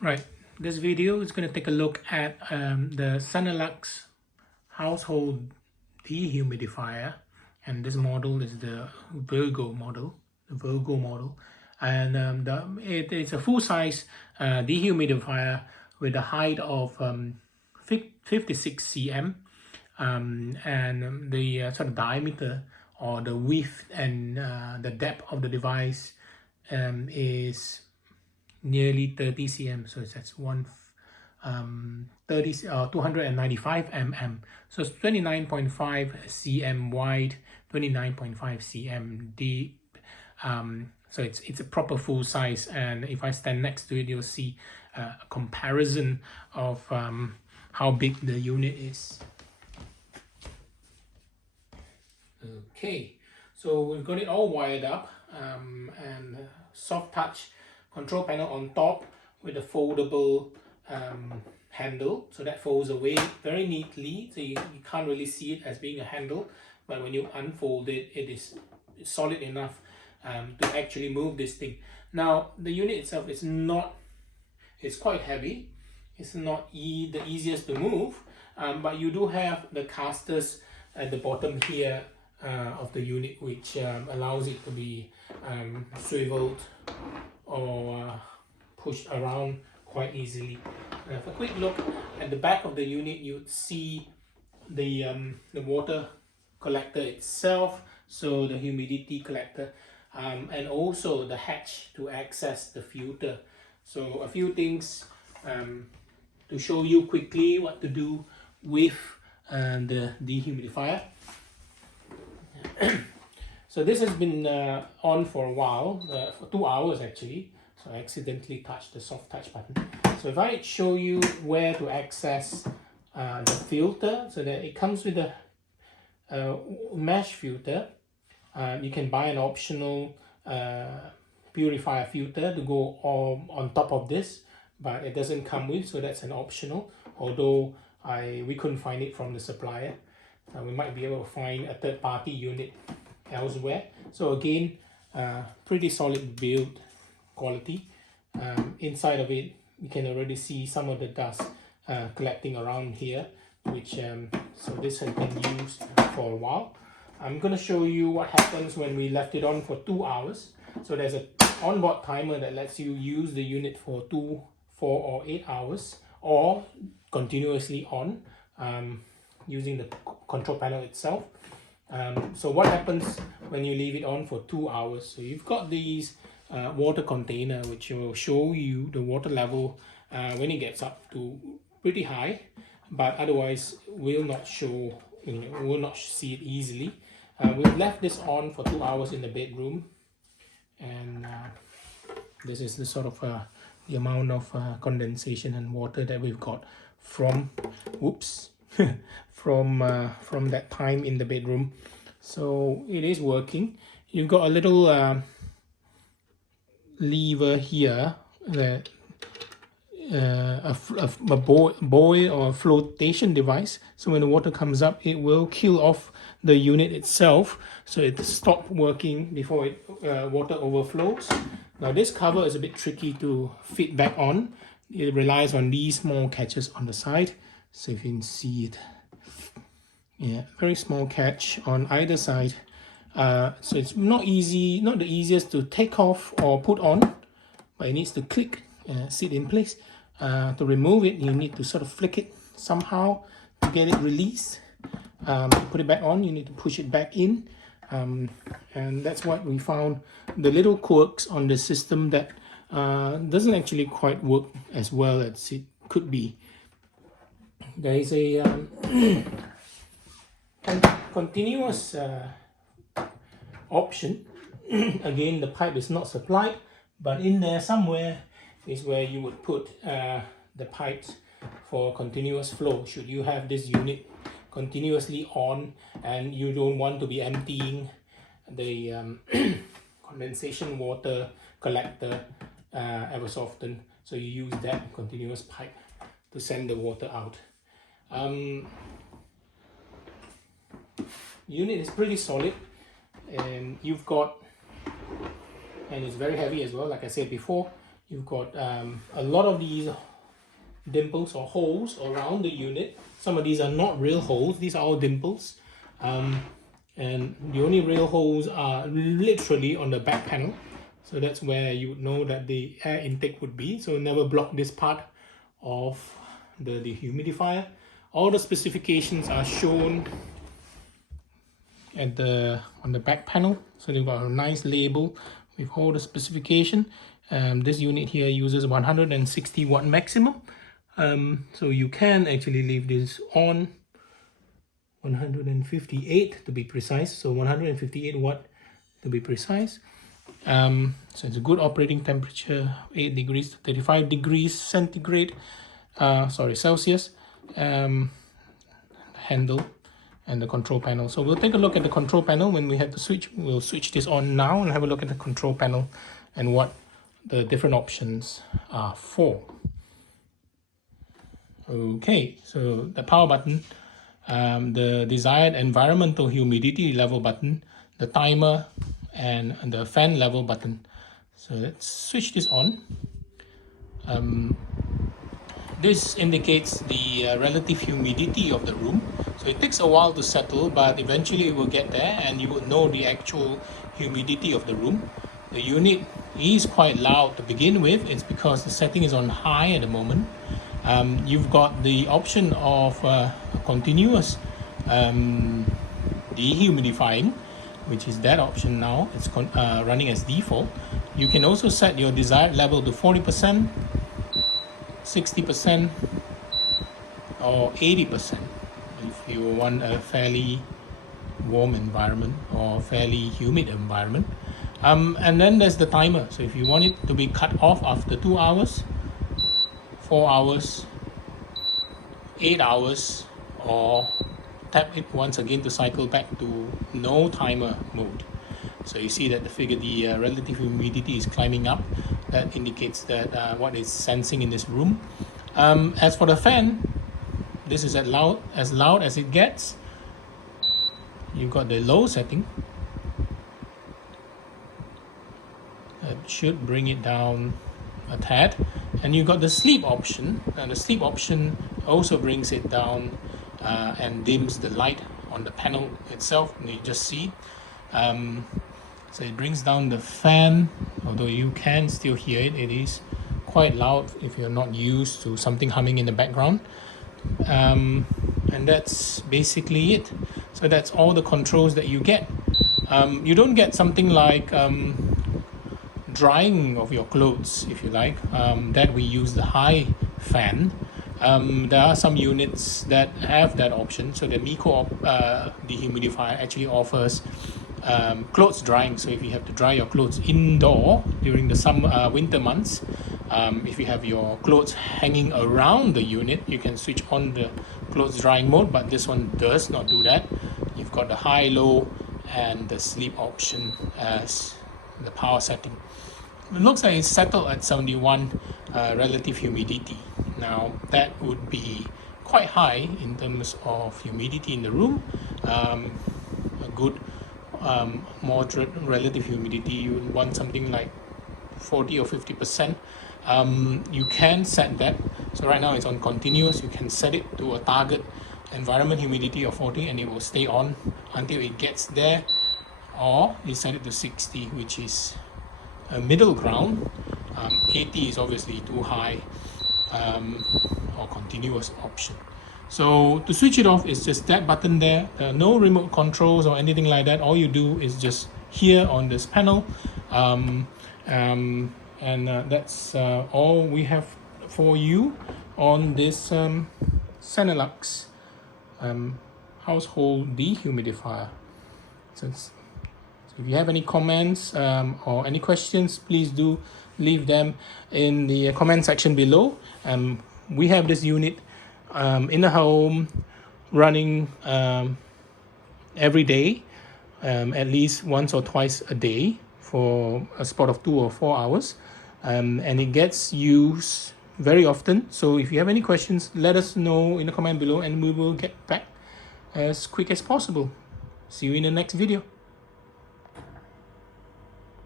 Right, this video is going to take a look at the Senelux household dehumidifier, and this model is the Virgo model, and it is a full-size dehumidifier with a height of 56 cm, and the sort of diameter or the width and the depth of the device is nearly 30 cm, so that's 295 mm, so it's 29.5 cm wide, 29.5 cm deep. So it's a proper full size, and if I stand next to it, you'll see a comparison of how big the unit is. Okay, so we've got it all wired up, and soft touch control panel on top with a foldable handle, so that folds away very neatly, so you can't really see it as being a handle, but when you unfold it, it is solid enough to actually move this thing. Now the unit itself is it's quite heavy, it's not the easiest to move, but you do have the casters at the bottom here of the unit, which allows it to be swiveled or pushed around quite easily. If a quick look at the back of the unit, you'd see the water collector itself, so the humidity collector, and also the hatch to access the filter. So a few things to show you quickly what to do with the dehumidifier. So this has been on for a while, for 2 hours actually, so I accidentally touched the soft touch button. So if I show you where to access the filter, so that it comes with a mesh filter. You can buy an optional purifier filter to go on top of this, but it doesn't come with, so that's an optional, although we couldn't find it from the supplier. We might be able to find a third-party unit elsewhere. So again, pretty solid build quality. Inside of it, you can already see some of the dust collecting around here, which so this has been used for a while. I'm going to show you what happens when we left it on for 2 hours. So there's an onboard timer that lets you use the unit for 2, 4 or 8 hours, or continuously on using the control panel itself. So what happens when you leave it on for 2 hours? So you've got these water container, which will show you the water level when it gets up to pretty high, but otherwise will not show, will not see it easily. We've left this on for 2 hours in the bedroom, and this is the sort of the amount of condensation and water that we've got from from that time in the bedroom. So it is working. You've got a little lever here that a buoy or a flotation device, so when the water comes up, it will kill off the unit itself, so it stops working before water overflows. Now this cover is a bit tricky to fit back on. It relies on these small catches on the side, so if you can see it, yeah, very small catch on either side. So it's not the easiest to take off or put on, but it needs to click, sit in place. To remove it, you need to sort of flick it somehow to get it released. Put it back on, you need to push it back in, and that's what we found, the little quirks on the system that doesn't actually quite work as well as it could be. There is a continuous option. Again, the pipe is not supplied, but in there somewhere is where you would put the pipes for continuous flow. Should you have this unit continuously on and you don't want to be emptying the condensation water collector ever so often, so you use that continuous pipe to send the water out. Unit is pretty solid, and you've got, and it's very heavy as well, like I said before. You've got a lot of these dimples or holes around the unit. Some of these are not real holes, these are all dimples. And the only real holes are literally on the back panel. So that's where you would know that the air intake would be. So never block this part of the dehumidifier. All the specifications are shown at on the back panel. So they've got a nice label with all the specification. This unit here uses 160 watt maximum. So you can actually leave this on 158 to be precise. So 158 watt to be precise. So it's a good operating temperature, 8 degrees to 35 degrees centigrade, Celsius. Handle and the control panel. So we'll take a look at the control panel when we have the switch. We'll switch this on now and have a look at the control panel and what the different options are for. Okay, so the power button, the desired environmental humidity level button, the timer, and the fan level button. So let's switch this on. This indicates the relative humidity of the room. So it takes a while to settle, but eventually it will get there and you will know the actual humidity of the room. The unit is quite loud to begin with. It's because the setting is on high at the moment. You've got the option of continuous dehumidifying, which is that option now. It's running as default. You can also set your desired level to 40%, 60%, or 80% if you want a fairly warm environment or fairly humid environment. And then there's the timer. So if you want it to be cut off after 2 hours, 4 hours, 8 hours, or tap it once again to cycle back to no timer mode. So you see that the relative humidity is climbing up. That indicates that what is sensing in this room. As for the fan, this is as loud as it gets. You've got the low setting. That should bring it down a tad. And you've got the sleep option. And the sleep option also brings it down and dims the light on the panel itself. And you just see. So it brings down the fan, although you can still hear it. It is quite loud if you're not used to something humming in the background. And that's basically it. So that's all the controls that you get. You don't get something like drying of your clothes, if you like. That we use the high fan. There are some units that have that option. So the Miko dehumidifier actually offers clothes drying. So if you have to dry your clothes indoor during the winter months, if you have your clothes hanging around the unit, you can switch on the clothes drying mode, but this one does not do that. You've got the high, low, and the sleep option as the power setting. It looks like it's settled at 71 relative humidity. Now that would be quite high in terms of humidity in the room. A good moderate relative humidity, you would want something like 40 or 50%. You can set that. So right now it's on continuous. You can set it to a target environment humidity of 40 and it will stay on until it gets there, or you set it to 60, which is a middle ground. 80 is obviously too high, or continuous option. So to switch it off is just that button there. No remote controls or anything like that. All you do is just here on this panel, and that's all we have for you on this Senelux household dehumidifier. So if you have any comments or any questions, please do leave them in the comment section below. We have this unit in the home running every day, at least once or twice a day for a spot of 2 or 4 hours, and it gets used very often. So if you have any questions, let us know in the comment below and we will get back as quick as possible. See you in the next video.